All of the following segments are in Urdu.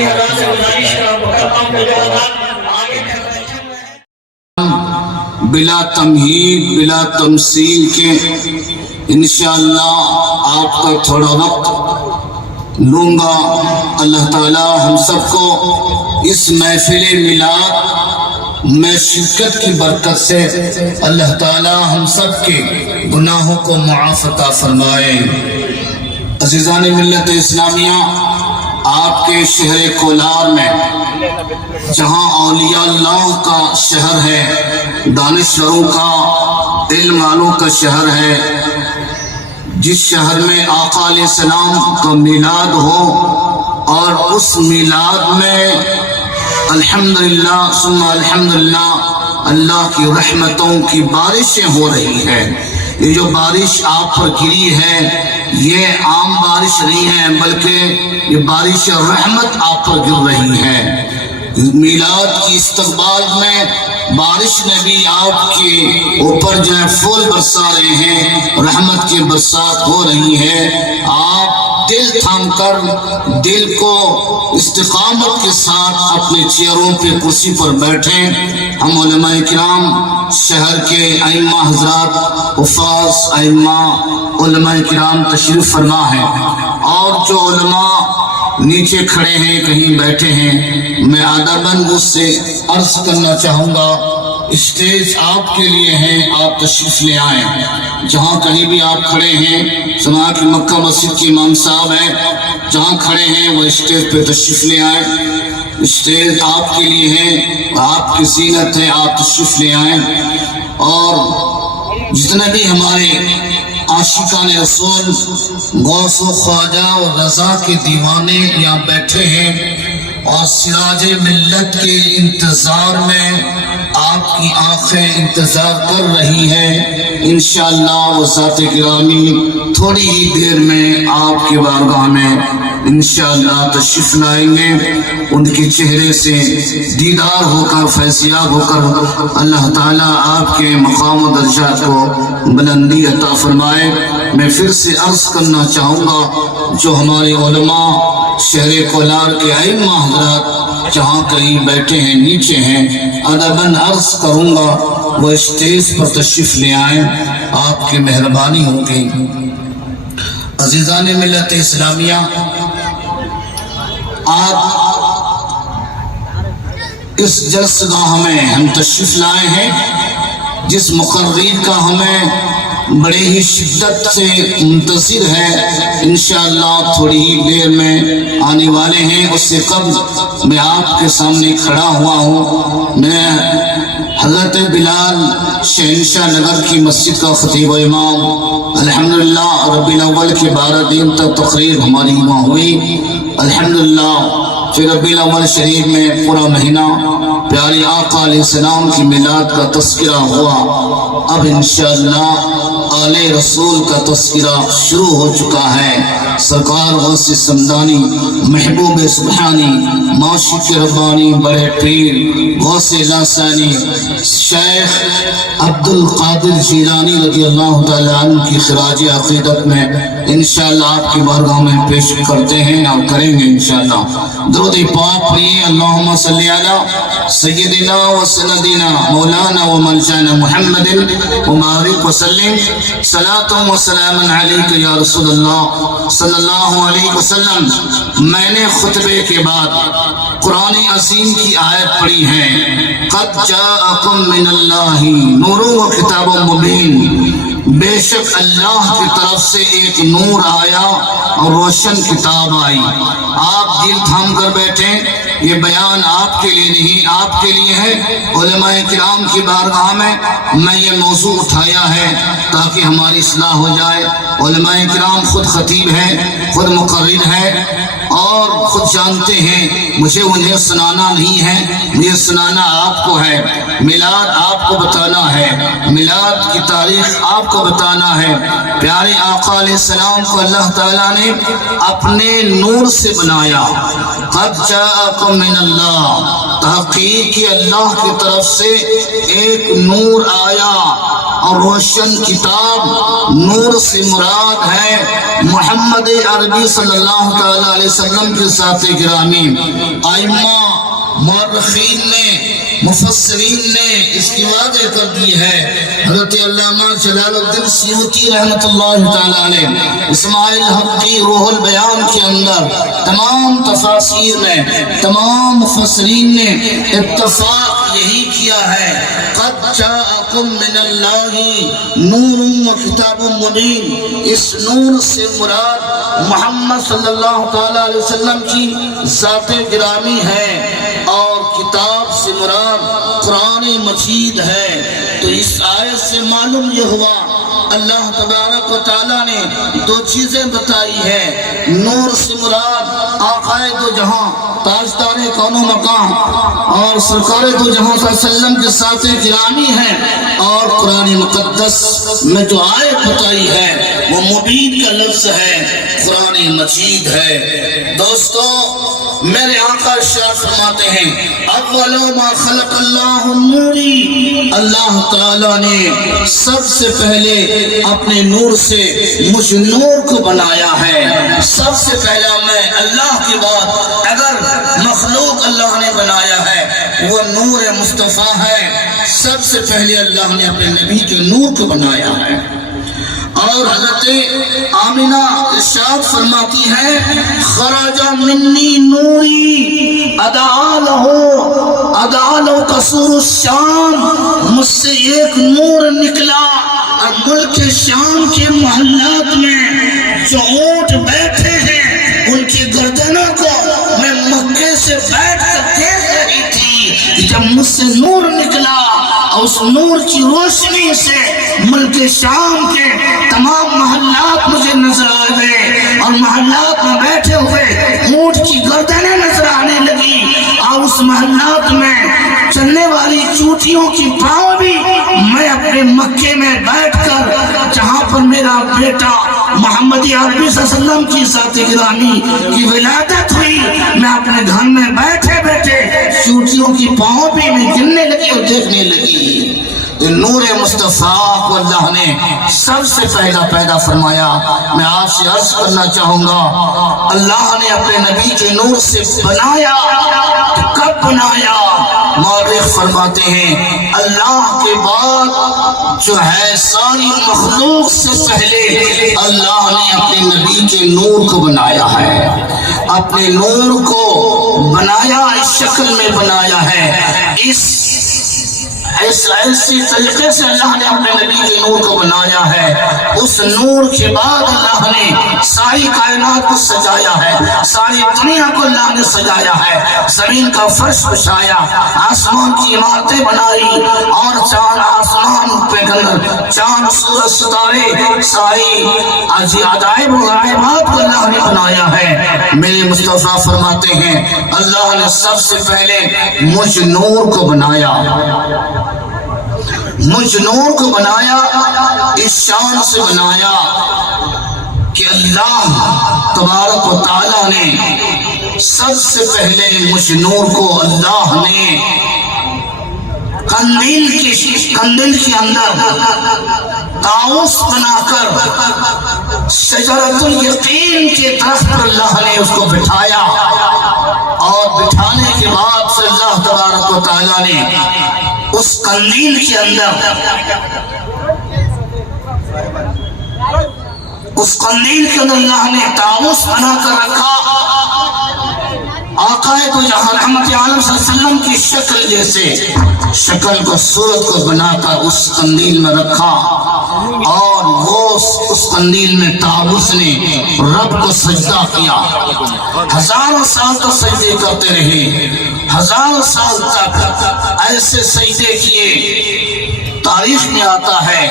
مولوی حضرات سے گزارش کرتا ہوں کہ جو حضرات آگے بیٹھے ہوئے ہیں بلا تمہید بلا تمثیل کے انشاءاللہ آپ کا تھوڑا وقت لوں گا۔ اللہ تعالی ہم سب کو اس محفل میلاد میں شرکت کی برکت سے اللہ تعالی ہم سب کے گناہوں کو معاف عطا فرمائے۔ عزیزان ملت اسلامیہ، آپ کے شہر کولار میں جہاں اولیاء اللہ کا شہر ہے، دانشوروں کا، علم والوں کا شہر ہے، جس شہر میں آقا علیہ السلام کا میلاد ہو اور اس میلاد میں الحمدللہ ثم الحمدللہ اللہ کی رحمتوں کی بارشیں ہو رہی ہیں۔ یہ جو بارش آپ پر گری ہے یہ عام بارش نہیں ہے، بلکہ یہ بارش رحمت آپ پر گر رہی ہے۔ میلاد کی استقبال میں بارش نے بھی آپ کے اوپر جو ہے پھول برسا رہے ہیں، رحمت کی برسات ہو رہی ہے۔ آپ دل تھام کر، دل کو استقامت کے ساتھ اپنے چیئروں پہ کرسی پر بیٹھیں۔ ہم علماء کرام شہر کے ائمہ حضرات، حفاظ ائمہ علماء کرام تشریف فرما ہے، اور جو علماء نیچے کھڑے ہیں کہیں بیٹھے ہیں، میں ادباً اس سے عرض کرنا چاہوں گا اسٹیج آپ کے لیے ہے، آپ تشریف لے آئیں۔ جہاں کہیں بھی آپ کھڑے ہیں، سنا کہ مکہ مسجد کے امام صاحب ہیں، جہاں کھڑے ہیں وہ اسٹیج پہ تشریف لے آئیں۔ اسٹیج آپ کے لیے ہے، آپ کی زینت ہے، آپ تشریف لے آئیں۔ اور جتنے بھی ہمارے عاشقان رسول، غوث و خواجہ و رضا کے دیوانے یہاں بیٹھے ہیں اور سراج ملت کے انتظار میں آپ کی آنکھیں انتظار کر رہی ہیں، انشاءاللہ وہ ذات گرامی تھوڑی ہی دیر میں آپ کے بارگاہ میں انشاءاللہ تشریف لائیں گے۔ ان کے چہرے سے دیدار ہو کر، فیضیاب ہو کر اللہ تعالیٰ آپ کے مقام و درجات کو بلندی عطا فرمائے۔ میں پھر سے عرض کرنا چاہوں گا جو ہمارے علماء شہر کولار کے ائمہ حضرات جہاں کہیں بیٹھے ہیں، نیچے ہیں، ادباً عرض کروں گا وہ اسٹیج پر تشریف لے آئیں، آپ کی مہربانی ہوگی۔ عزیزان ملت اسلامیہ، آج اس جلسگاہ میں ہم تشریف لائے ہیں جس مقرر کا ہمیں بڑے ہی شدت سے منتظر ہے، انشاءاللہ تھوڑی ہی دیر میں آنے والے ہیں۔ اس سے قبل میں آپ کے سامنے کھڑا ہوا ہوں، میں حضرت بلال شہنشاہ نگر کی مسجد کا خطیب و امام۔ الحمدللہ ربیع الاول کے 12 دن تک تقریر ہماری وہاں ہوئی، الحمدللہ پھر ربیع الاول شریف میں پورا مہینہ پیارے آقا علیہ السلام کی میلاد کا تذکرہ ہوا۔ اب انشاءاللہ آل رسول کا تذکرہ شروع ہو چکا ہے۔ سرکار غوث سمدانی، محبوب سبحانی، معشوق ربانی، بڑے پیر غوث لاسانی شیخ عبد القادر جیلانی رضی اللہ تعالیٰ عنہ کی خراج عقیدت میں انشاءاللہ آپ کی بارگاہ میں پیش کرتے ہیں اور کریں گے انشاءاللہ۔ درود پاک پڑھیے، اللہم صلی علی سیدنا و سندنا مولانا و ملجانا محمد وبارک وسلم، صلاۃ و سلام علیک یا رسول اللہ صلی اللہ علیہ وسلم۔ میں نے خطبے کے بعد قرآن عظیم کی آیت پڑھی ہے، قد جاءکم من اللہ نور و کتاب مبین، بے شک اللہ کی طرف سے ایک نور آیا اور روشن کتاب آئی۔ آپ دل تھام کر بیٹھیں، یہ بیان آپ کے لیے نہیں، آپ کے لیے ہے۔ علماء کرام کی بارگاہ میں یہ موضوع اٹھایا ہے تاکہ ہماری اصلاح ہو جائے۔ علماء کرام خود خطیب ہے، خود مقرر ہے اور خود جانتے ہیں مجھے انہیں سنانا نہیں ہے، مجھے سنانا آپ کو ہے۔ میلاد آپ کو بتانا ہے، میلاد کی تاریخ آپ کو بتانا ہے۔ پیارے آقا علیہ السلام کو اللہ تعالیٰ نے اپنے نور سے بنایا۔ قد جاءکم من اللہ، تحقیق کہ اللہ کی طرف سے ایک نور آیا اور روشن کتاب نور سے مراد ہے محمد عربی صلی اللہ تعالی علیہ وسلم کے ساتھ گرامی۔ ائمہ مورخین نے مفسرین نے اس کی واضح کر دی ہے۔ حضرت علامہ جلال الدین سیوطی رحمۃ اللہ تعالی علیہ اسماعیل حق کی روح البیان کے اندر تمام تفاسیر میں تمام مفسرین نے اتفاق یہی کیا ہے، قد جاءکم من اللہ نور و کتاب مبین۔ اس نور سے مراد محمد صلی اللہ تعالی علیہ وسلم کی ذات گرامی ہے اور کتاب سے مراد قرآن مجید ہے۔ تو اس آیت سے معلوم یہ ہوا اللہ تبارک و تعالیٰ نے دو چیزیں بتائی ہے، نور سے مراد آقائے دو جہاں تاجدار کون و مقام اور سرکار دو جہاں صلی اللہ علیہ وسلم کے ساتھ گرامی ہے، اور قرآن مقدس میں جو آیت بتائی ہے وہ مبین کا لفظ ہے، قرآن مجید ہے۔ دوستو میرے آقا ارشاد فرماتے ہیں اول ما خلق اللہ نوری، اللہ تعالیٰ نے سب سے پہلے اپنے نور سے مجھ نور کو بنایا ہے۔ سب سے پہلا میں اللہ کے بعد اگر مخلوق اللہ نے بنایا ہے وہ نور مصطفیٰ ہے۔ سب سے پہلے اللہ نے اپنے نبی کے نور کو بنایا ہے۔ اور حضرت آمینہ ارشاد فرماتی ہے خرج منی نوری ادعالہ قصور الشام، مجھ سے ایک نور نکلا اور ملک شام کے محلات میں جو اونٹ بیٹھے ہیں ان کی گردنوں کو میں مکے سے بیٹھ کر دیکھ رہی تھی، جب مجھ سے نور نکلا اور اس نور کی روشنی سے ملک شام کے تمام محلات مجھے نظر آ گئے اور محلات میں بیٹھے ہوئے اونٹ کی گردنیں نظر آنے لگی، اور اس محلات میں چلنے والی چوٹیوں کی پاؤں بھی میں اپنے مکے میں بیٹھ کر جہاں پر میرا بیٹا محمد عربی صلی اللہ علیہ وسلم کی ذات گرامی کی ولادت ہوئی، میں اپنے گھر میں بیٹھے بیٹھے چوٹیوں کی پاؤں بھی میں گننے لگی اور دیکھنے لگی۔ نور مصطفیٰ کو اللہ نے سب سے پہلا پیدا فرمایا۔ میں آپ سے عرض کرنا چاہوں گا اللہ نے اپنے نبی کے نور سے بنایا، تو کب بنایا؟ مورخ فرماتے ہیں اللہ کے بعد جو ہے ساری مخلوق سے پہلے اللہ نے اپنے نبی کے نور کو بنایا ہے، اپنے نور کو بنایا، اس شکل میں بنایا ہے، ایسی طریقے سے اللہ نے اپنے نبی کے نور کو بنایا ہے۔ اس نور کے بعد اللہ نے ساری کائنات کو سجایا ہے، ساری دنیا کو اللہ نے سجایا ہے، زمین کا فرش بچھایا، آسمان کی عمارتیں بنائی، اور چاند آسمان پہ چاند سورج ستارے ساری عجائب و غائبات کو اللہ نے بنایا ہے۔ میرے مصطفیٰ فرماتے ہیں اللہ نے سب سے پہلے مجھ نور کو بنایا، مجھ نور کو بنایا، اس شان سے بنایا کہ اللہ تبارک و تعالیٰ نے سب سے پہلے مجھ نور کو اللہ نے قندیل کے اندر طاؤس بنا کر شجرۃ الیقین کے درخت پر اللہ نے اس کو بٹھایا، اور بٹھانے کے بعد پھر اللہ تبارک و تعالیٰ نے اس قندیل کے اندر اللہ نے طاؤس بنا کر رکھا، آقا تو جہاں رحمت عالم صلی اللہ علیہ وسلم کی شکل جیسے شکل کو صورت کو بنا کر اس قندیل میں رکھا، اور وہ اس قندیل میں طاؤس نے رب کو سجدہ کیا، ہزاروں سال تک سجدے کرتے رہے، ہزاروں سال تک ایسے سجدے کیے۔ تاریخ میں آتا ہے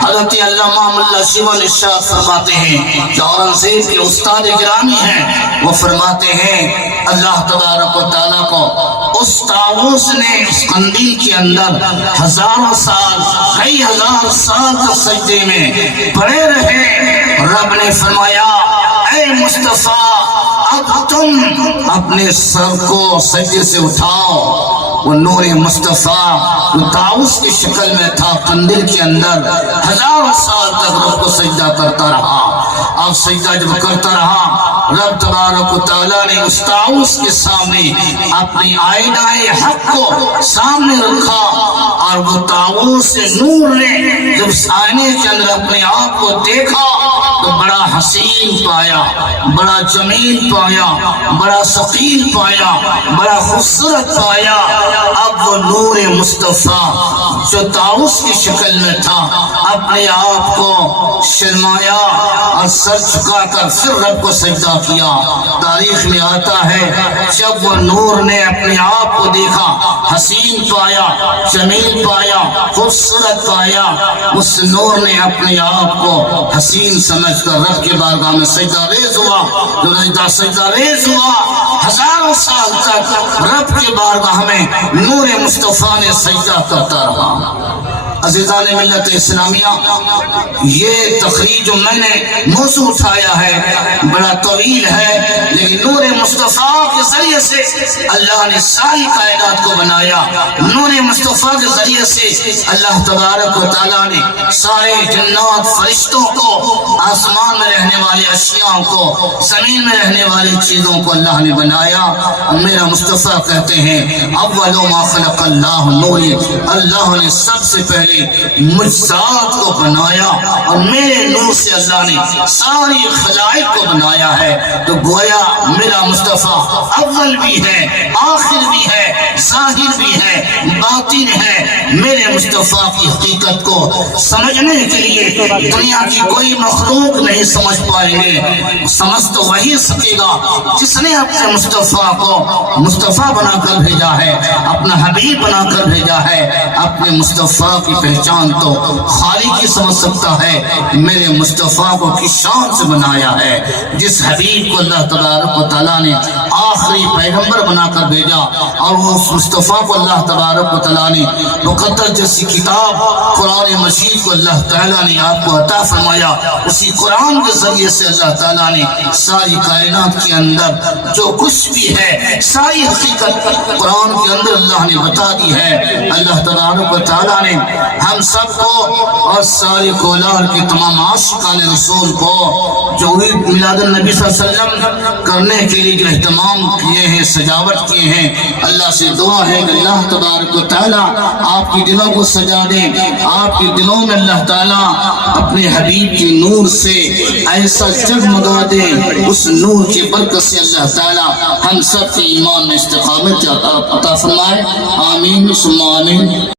حضرت علامہ ملا شیوان ارشاد فرماتے ہیں جو اورنگزیب کے استاد گرامی ہیں، وہ فرماتے ہیں اللہ تبارک و تعالیٰ کو اس طاؤس نے اس قندیل کے اندر ہزاروں سال کئی ہزار سال تک سجدے میں پڑے رہے۔ رب نے فرمایا اے مصطفیٰ اب تم اپنے سر کو سجدے سے اٹھاؤ، وہ نور مصطفیٰ جو طاؤس کی شکل میں تھا قندیل کے اندر، ہزاروں سال تک رب کو سجدہ کرتا رہا۔ اور سجدہ جب کرتا رہا، رب تبارک و تعالیٰ نے اس طاؤس کے سامنے اپنی آئینہ حق کو سامنے رکھا، اور وہ طاؤس نور نے جب اس آئینے کے اندر اپنے آپ کو دیکھا تو بڑا حسین پایا، بڑا جمیل پایا، بڑا ثقیل پایا، بڑا خوبصورت پایا۔ اب وہ نور مصطفیٰ جو طاؤس کی شکل میں تھا اپنے آپ کو شرمایا اور سر جھکا کر پھر رب کو سجدہ کیا۔ تاریخ میں آتا ہے جب وہ نور نے اپنے آپ کو دیکھا، حسین پایا، جمیل پایا، خوبصورت پایا، اس نور نے اپنے آپ کو حسین سمجھ کر رب کے بارگاہ میں سجدہ ریز ہوا۔ جو سجدہ ریز ہوا، ہزاروں سال تک رب کے بارگاہ میں نور مصطفیٰ نے سجدہ کرتا رہا۔ عزیزان ملت اسلامیہ، یہ تقریر جو میں نے موضوع اٹھایا ہے بڑا طویل ہے، لیکن نور مصطفیٰ کے ذریعے سے اللہ نے ساری کائنات کو بنایا۔ نور مصطفیٰ کے ذریعے سے اللہ تبارک و تعالیٰ نے سارے جنات فرشتوں کو، آسمان میں رہنے والے اشیاء کو، زمین میں رہنے والی چیزوں کو اللہ نے بنایا۔ میرا مصطفیٰ کہتے ہیں اول ما خلق اللہ نور، اللہ نے سب سے پہلے مجھ ذات کو بنایا اور میرے نور سے اللہ نے ساری خلائق کو بنایا ہے۔ تو گویا میرا مصطفیٰ اول بھی ہے، آخر بھی ہے، ظاہر بھی ہے، باطن ہے۔ میرے مصطفیٰ کی حقیقت کو سمجھنے کے لیے دنیا کی کوئی مخلوق نہیں سمجھ پائیں گے۔ سمجھ تو وہی سکے گا جس نے اپنے مصطفیٰ کو مصطفیٰ بنا کر بھیجا ہے، اپنا حبیب بنا کر بھیجا ہے۔ اپنے مصطفیٰ کی پہچان تو خالق ہی سمجھ سکتا ہے۔ میرے مصطفیٰ کو کس شان سے بنایا ہے؟ جس حبیب کو اللہ تبارک و تعالیٰ نے آخری پیغمبر بنا کر بھیجا، اور وہ مصطفیٰ کو اللہ تبارک و تعالیٰ نے مقدس جیسی کتاب قرآن مجید کو اللہ تعالیٰ نے آپ کو عطا فرمایا۔ اسی قرآن کے ذریعے سے اللہ تعالیٰ نے ساری کائنات کے اندر جو کچھ بھی ہے ساری حقیقت قرآن کے اندر اللہ نے بتا دی ہے۔ اللہ تبارک و تعالیٰ نے ہم سب کو اور ساری کولار کے تمام عاشقان رسول کو جو میلاد النبی صلی اللہ علیہ وسلم کرنے کے لیے جو اہتمام کیے ہیں، سجاوٹ کیے ہیں، اللہ سے دعا ہے کہ اللہ تبارک و تعالیٰ آپ کی دلوں کو سجا دیں۔ آپ کے دلوں میں اللہ تعالیٰ اپنے حبیب کے نور سے ایسا جگمگا دے، اس نور کی برکت سے اللہ تعالیٰ ہم سب کے ایمان میں استقامت عطا فرمائے۔ آمین ثم آمین۔